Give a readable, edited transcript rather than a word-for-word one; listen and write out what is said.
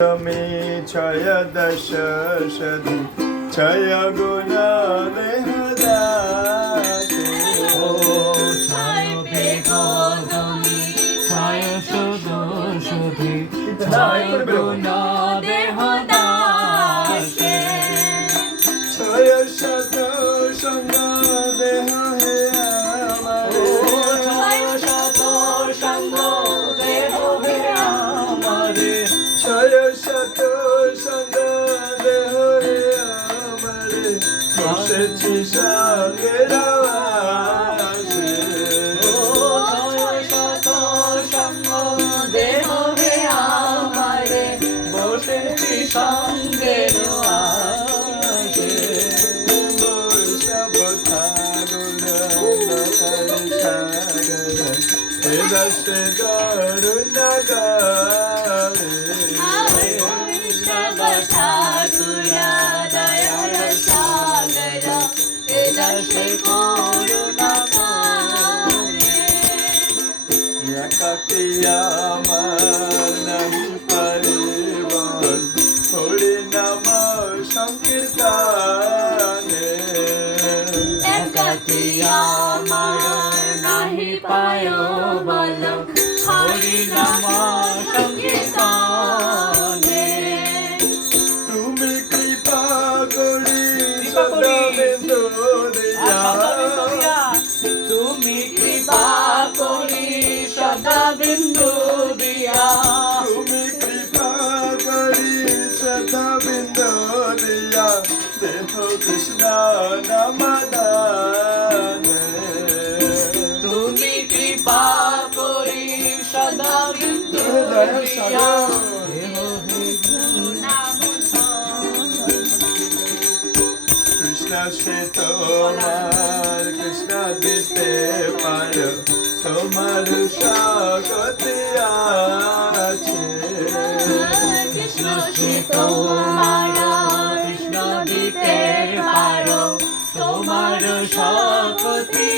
मे क्षय दश शती क्षय गुण देहदासे क्षय शत संग देह हे क्षय शत संग देह हे আমারে বসেছি সঙ্গের আশে বৈষ্ণব ঠাকুর দয়াল সাগর হে রস করুণা গারে একাকী আমার নাহি পরিবন হরি নাম সংকীর্তনে একাকী আমার নাহি পায় বল হরি নাম সংকীর্তনে তুমি কৃপা করি সদা বিন্দু দিয়া তুমি কৃপা করি সদা বিন্দু দিয়া তুমি কৃপা করি সদা বিন্দু দিয়া দেহ কৃষ্ণ নাম দানে তুমি কৃপা করি সদা বিন্দু দিয়া কৃষ্ণ সে তোমার কৃষ্ণ দিতে পারো তোমার শক্তি আছে কৃষ্ণ শ্রী তোমার কৃষ্ণ দিতে পারো তোমার শক্তি